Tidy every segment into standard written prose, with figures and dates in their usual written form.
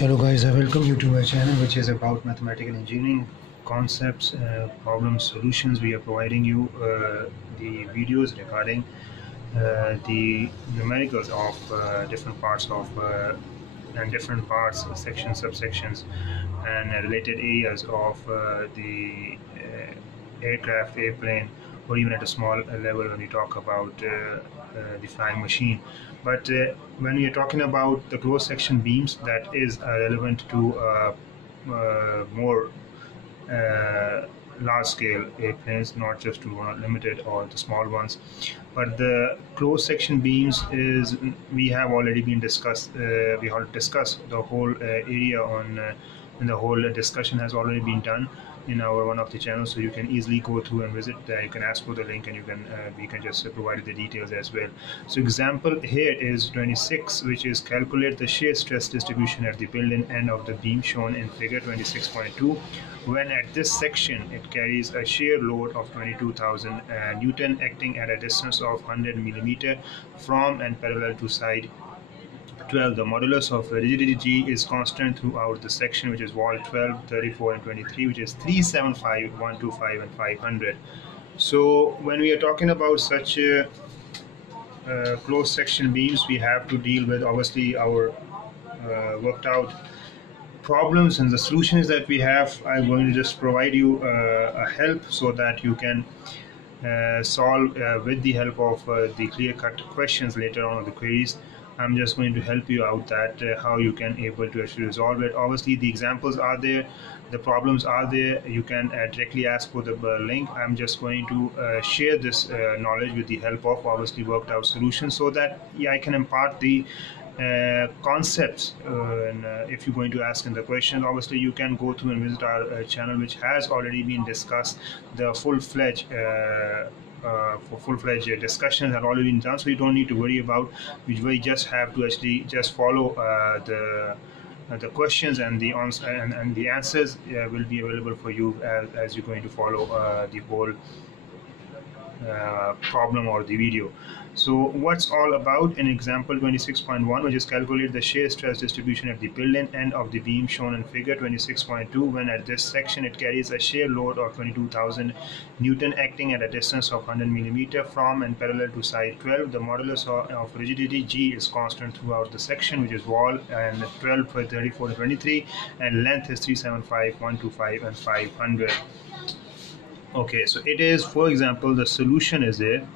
Hello guys, I welcome you to my channel which is about mathematical engineering concepts, problem solutions. We are providing you the videos regarding the numericals of different parts of and different parts, sections, subsections and related areas of the aircraft, airplane, or even at a small level when we talk about the flying machine. But when we are talking about the closed section beams, that is relevant to more uh, large scale airplanes, not just to limited or the small ones. But the closed section beams is, we have already been discussed, we have discussed the whole area on and the whole discussion has already been done in our one of the channels, so you can easily go through and visit there. You can ask for the link and you can we can just provide the details as well. So example here is 26, which is calculate the shear stress distribution at the built-in end of the beam shown in figure 26.2 when at this section it carries a shear load of 22,000 Newton acting at a distance of 100 millimeter from and parallel to side 12. The modulus of rigidity G is constant throughout the section, which is wall 12, 34, and 23, which is 375, 125, and 500. So when we are talking about such closed section beams, we have to deal with obviously our worked out problems and the solutions that we have. I'm going to just provide you a help so that you can solve with the help of the clear-cut questions later on of the queries. I'm just going to help you out that how you can able to actually resolve it. Obviously the examples are there, the problems are there. You can directly ask for the link. I'm just going to share this knowledge with the help of obviously worked out solutions, so that I can impart the concepts. And if you're going to ask in the question, obviously you can go through and visit our channel, which has already been discussed. The full-fledged for full-fledged discussions have already been done, so you don't need to worry about. We just have to actually just follow the questions, and the and the answers will be available for you as you're going to follow the whole problem or the video. So what's all about in example 26.1, which is calculate the shear stress distribution at the built-in end of the beam shown in figure 26.2 when at this section it carries a shear load of 22,000 Newton acting at a distance of 100 millimeter from and parallel to side 12. The modulus of rigidity G is constant throughout the section, which is wall and 12, 34, and 23, and length is 375, 125, and 500. Okay, so it is, for example, the solution is there.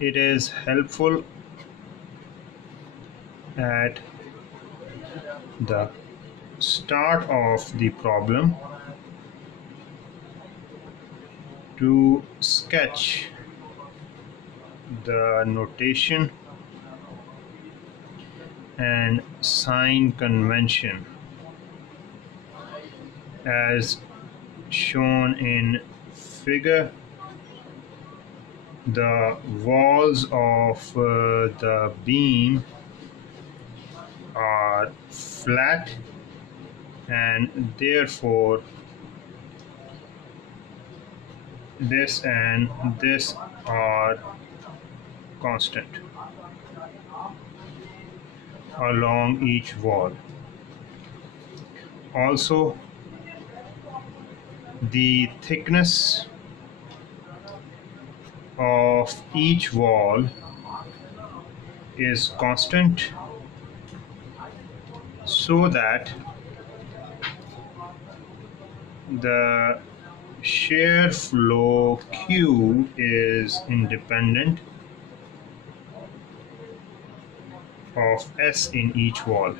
It is helpful at the start of the problem to sketch the notation and sign convention as shown in figure. The walls of the beam are flat and therefore this and this are constant along each wall. Also, the thickness of each wall is constant, so that the shear flow Q is independent of S in each wall.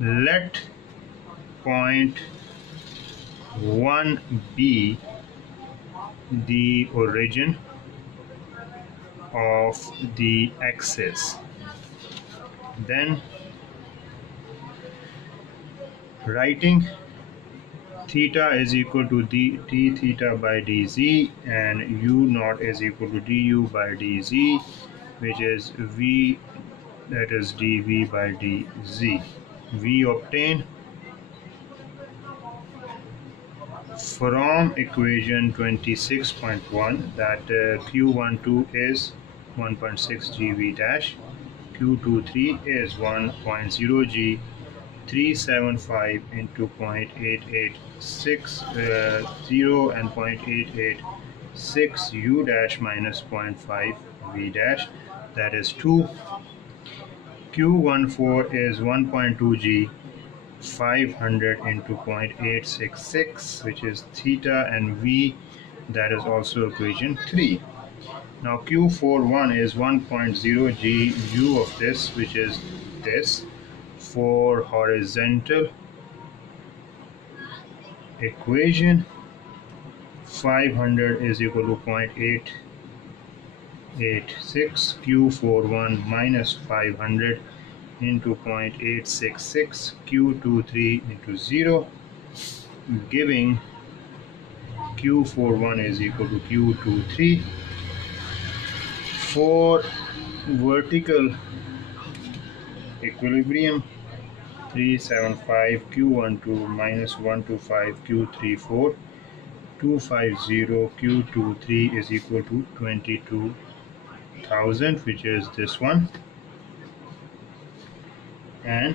Let point 1 be the origin of the axis. Then writing theta is equal to d theta by dz and u naught is equal to du by dz, which is v, that is dv by dz. We obtain from equation 26.1 that Q12 is 1.6 GV dash, Q23 is 1.0 G, 375 into 0.886 and 0.886 U dash minus 0.5 V dash, that is 2. Q14 is 1.2 G, 500 into 0.866, which is theta, and V, that is also equation 3. Now Q41 is 1.0 G U of this, which is this, for horizontal equation. 500 is equal to 0.886 Q41 minus 500 into 0.866 Q23 into 0, giving Q41 is equal to Q23. For vertical equilibrium, 375 Q12 minus 125 Q34, 250 Q23 is equal to 22,000, which is this one. And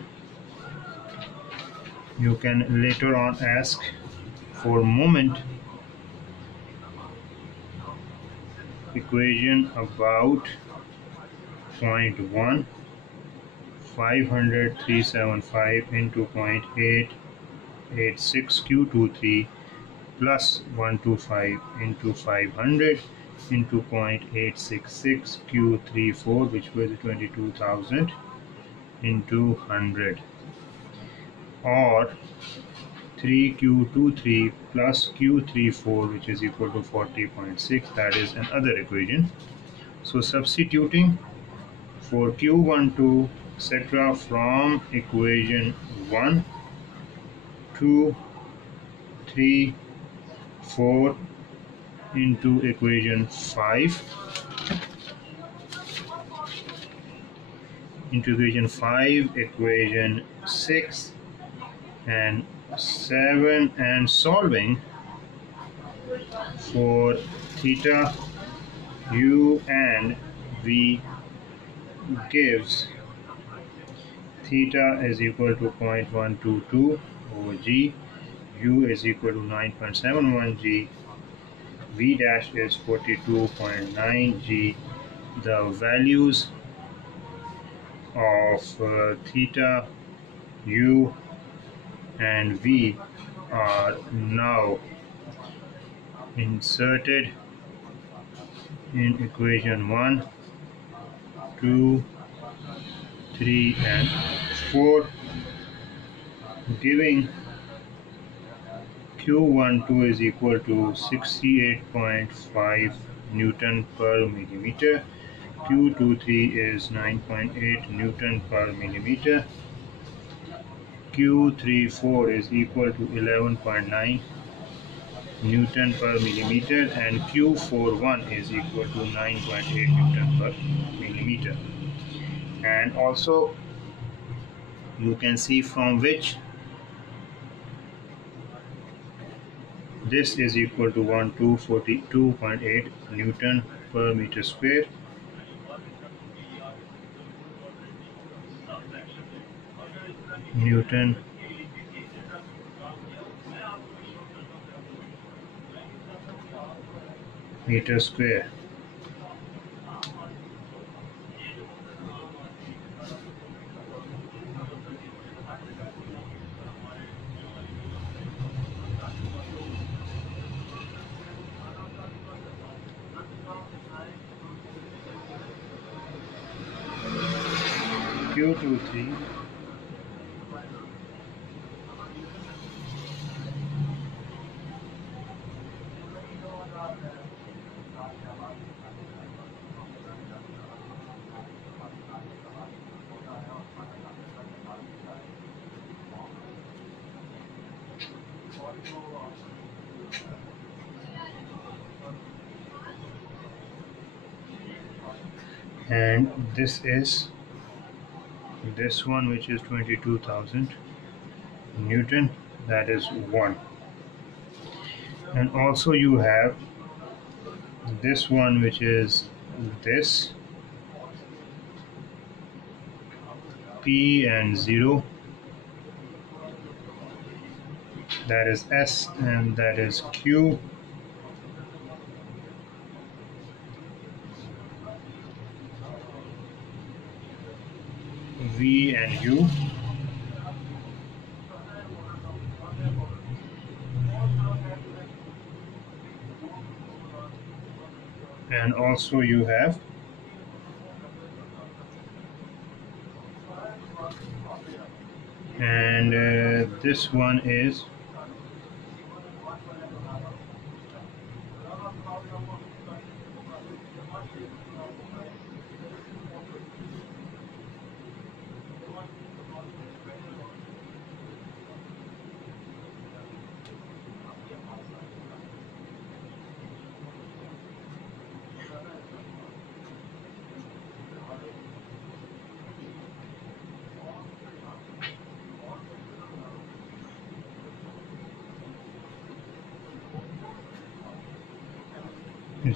you can later on ask for moment equation about 0.1, 500, 375 into 0.886 Q23 plus 125 into 500 into 0.866 Q34, which was 22,000 into 100, or 3Q23 plus Q34, which is equal to 40.6. That is another equation. So substituting for Q12, etc., from equation 1, 2, 3, 4 into equation 5, into equation 5, equation 6 and 7, and solving for theta, U and V, gives theta is equal to 0.122 over G, U is equal to 9.71 G, V dash is 42.9 G. The values of theta, U and V are now inserted in equation 1, 2, 3 and 4, giving Q12 is equal to 68.5 Newton per millimeter, Q23 is 9.8 Newton per millimeter, Q34 is equal to 11.9 Newton per millimeter, and Q41 is equal to 9.8 Newton per millimeter. And also you can see from which this is equal to 1242.8 Newton per meter square. Newton meter square. Q23 and this is this one, which is 22,000 Newton, that is 1. And also you have this one, which is this, P and 0, that is S, and that is Q, V and U, and also you have and this one is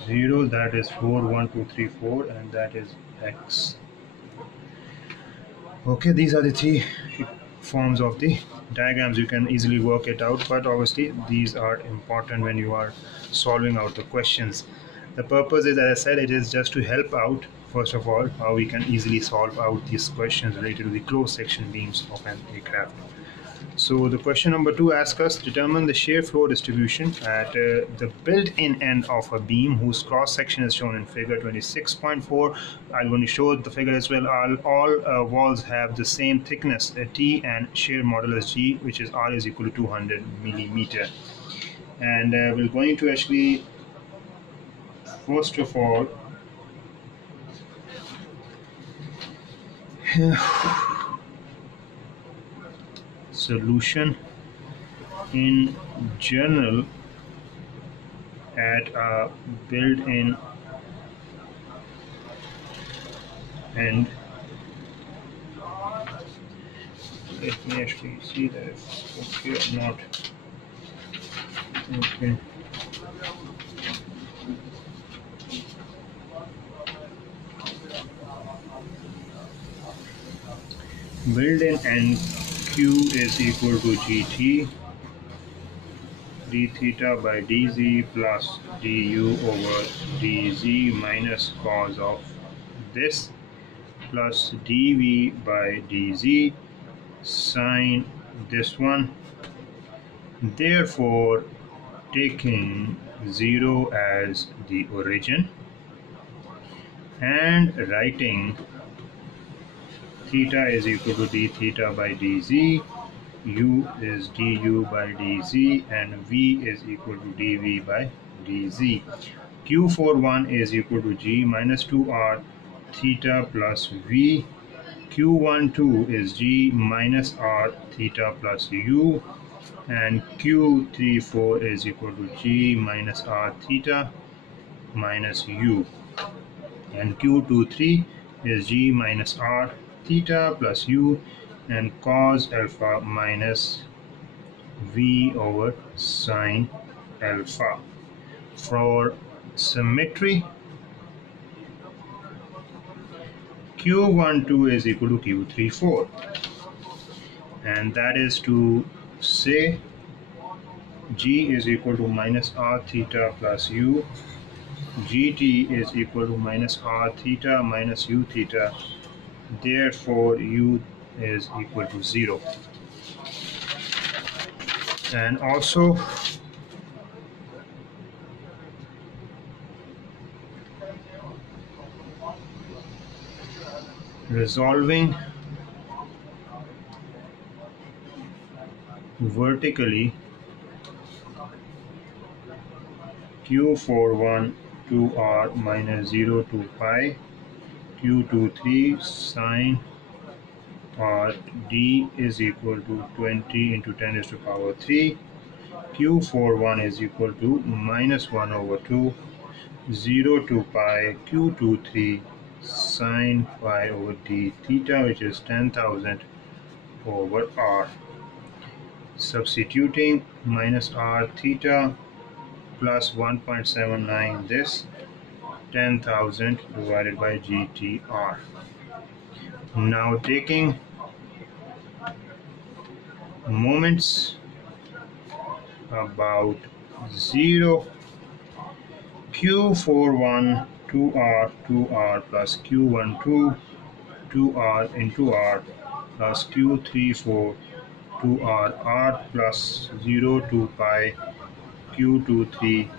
zero, that is 4, 1, 2, 3, 4, and that is X. Okay, these are the three forms of the diagrams. You can easily work it out, but obviously these are important when you are solving out the questions. The purpose is, as I said, it is just to help out, first of all, how we can easily solve out these questions related to the closed section beams of an aircraft. So the question number 2 asks us, determine the shear flow distribution at the built-in end of a beam whose cross-section is shown in figure 26.4. I'm going to show the figure as well. All walls have the same thickness T and shear modulus G, which is R is equal to 200 millimeter. And we're going to actually, first of all, solution in general at a built-in end. Let me actually see that it's okay or not. Okay. Built-in end Q is equal to GT d theta by dz plus du over dz minus cos of this plus dv by dz sine this one. Therefore, taking 0 as the origin and writing theta is equal to d theta by dz, u is du by dz, and v is equal to dv by dz. Q41 is equal to g minus 2r theta plus v. Q12 is g minus r theta plus u, and Q34 is equal to g minus r theta minus u, and Q23 is g minus r theta plus u, and cos alpha minus v over sine alpha. For symmetry, Q12 is equal to Q34, and that is to say g is equal to minus r theta plus u, gt is equal to minus r theta minus u theta, therefore u is equal to 0. And also resolving vertically, Q41 2r minus 0 to pi, Q23 sine r d is equal to 20 into 10 raised to power 3. Q41 is equal to minus 1 over 2, 0 to pi, Q23 sine pi over d theta, which is 10,000 over r. Substituting minus r theta plus 1.79, this 10,000 divided by GTR. Now taking moments about 0, Q41 2R 2R plus Q12 2R into R plus Q34 2R R plus 0 to pi Q23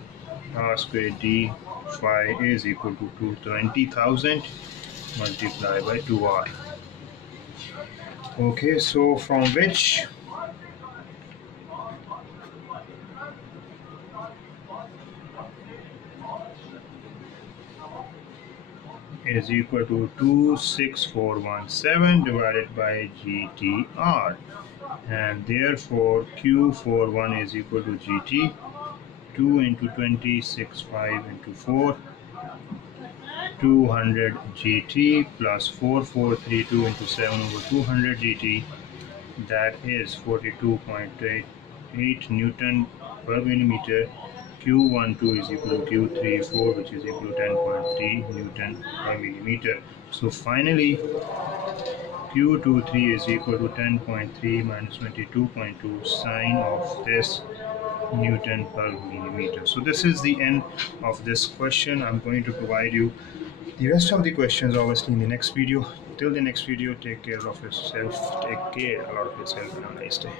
R square D phi is equal to 220,000 multiplied by 2R. Okay, so from which is equal to 26417 divided by GTR, and therefore Q41 is equal to GT 2 into 20 6 5 into 4 200 GT plus 4432 into 7 over 200 GT, that is 42.8 Newton per millimeter. Q12 is equal to Q34, which is equal to 10.3 Newton per millimeter. So finally, Q23 is equal to 10.3 minus 22.2 sine of this Newton per millimeter. So this is the end of this question. I'm going to provide you the rest of the questions obviously in the next video. Till the next video, take care of yourself, take care a lot of yourself, and have a nice day.